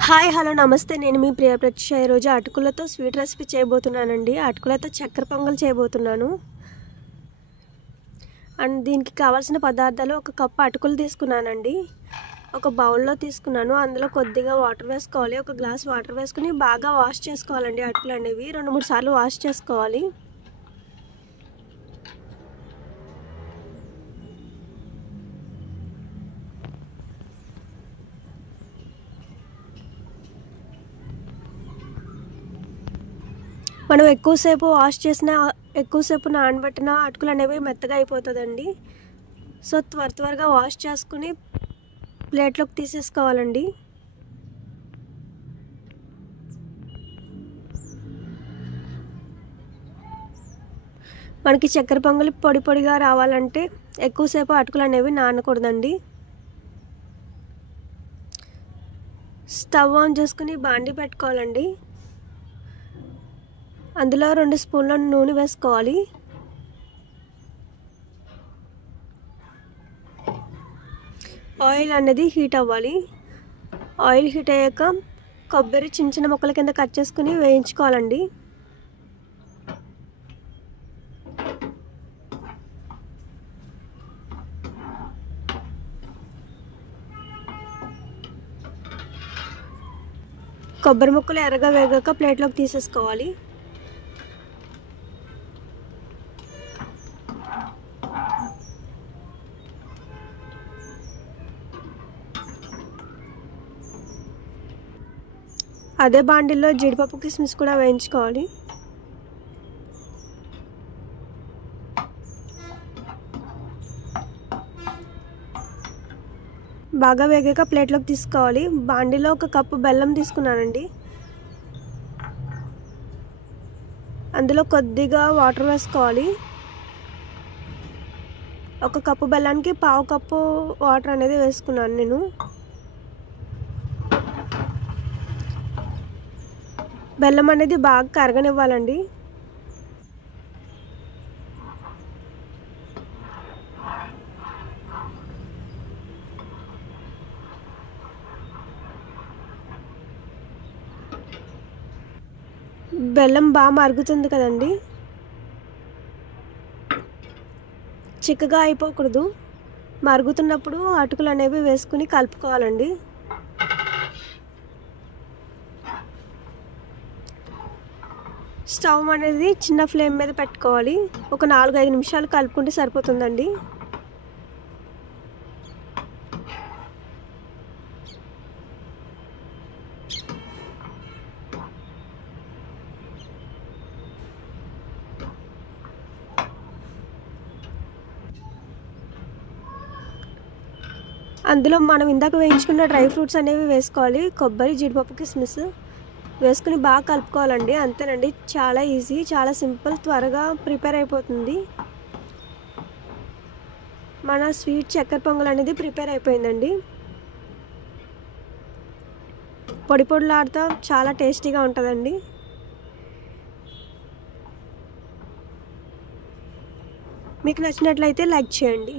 Hi hello నమస్తే నేను మీ ప్రియ ప్రత్యూష ఈరోజు అటుకులతో స్వీట్ రెసిపీ చేయబోతున్నానండి. అటుకులతో చక్కెర పొంగల్ చేయబోతున్నాను. అండ్ దీనికి కావాల్సిన పదార్థాలు ఒక కప్పు అటుకులు తీసుకున్నానండి. ఒక బౌల్లో తీసుకున్నాను. అందులో కొద్దిగా వాటర్ వేసుకోవాలి. ఒక గ్లాస్ వాటర్ వేసుకుని బాగా వాష్ చేసుకోవాలండి. అటుకులు అనేవి 2-3 సార్లు వాష్ చేసుకోవాలి. మనం ఎక్కువసేపు వాష్ చేసిన ఎక్కువసేపు నానబెట్టిన అటుకులు అనేవి మెత్తగా అయిపోతుందండి. సో త్వరగా వాష్ చేసుకుని ప్లేట్లోకి తీసేసుకోవాలండి. మనకి చక్కెర పొంగలి పొడిగా రావాలంటే ఎక్కువసేపు అటుకులు అనేవి నానకూడదండి. స్టవ్ ఆన్ చేసుకుని బాండి పెట్టుకోవాలండి. అందులో 2 స్పూన్ల నూనె వేసుకోవాలి. ఆయిల్ అనేది హీట్ అవ్వాలి. ఆయిల్ హీట్ అయ్యాక కొబ్బరి చిన్న ముక్కల కింద కట్ చేసుకుని వేయించుకోవాలండి. కొబ్బరి ముక్కలు ఎర్రగా వేగాక ప్లేట్లోకి తీసేసుకోవాలి. అదే బాండిల్లో జీడిపప్పు కిస్మిస్ కూడా వేయించుకోవాలి. బాగా వేగాక ప్లేట్లోకి తీసుకోవాలి. బాండిలో 1 కప్పు బెల్లం తీసుకున్నానండి. అందులో కొద్దిగా వాటర్ వేసుకోవాలి. 1 కప్పు బెల్లానికి 1/2 కప్పు వాటర్ అనేది వేసుకున్నాను నేను. బెల్లం అనేది బాగా కరగనివ్వాలండి. బెల్లం బాగా మరుగుతుంది కదండి. చిక్కగా అయిపోకూడదు. మరుగుతున్నప్పుడు అటుకులు అనేవి వేసుకుని కలుపుకోవాలండి. స్టవ్ అనేది చిన్న ఫ్లేమ్ మీద పెట్టుకోవాలి. ఒక 4-5 నిమిషాలు కలుపుకుంటే సరిపోతుందండి. అందులో మనం ఇందాక వేయించుకున్న డ్రై ఫ్రూట్స్ అనేవి వేసుకోవాలి. కొబ్బరి, జీడిపప్పు, కిస్మిస్ వేసుకుని బాగా కలుపుకోవాలండి. అంతేనండి, చాలా ఈజీ, చాలా సింపుల్, త్వరగా ప్రిపేర్ అయిపోతుంది. మన స్వీట్ చక్కెర పొంగల్ అనేది ప్రిపేర్ అయిపోయిందండి. పొడిలాడుతూ చాలా టేస్టీగా ఉంటుందండి. మీకు నచ్చినట్లయితే లైక్ చేయండి.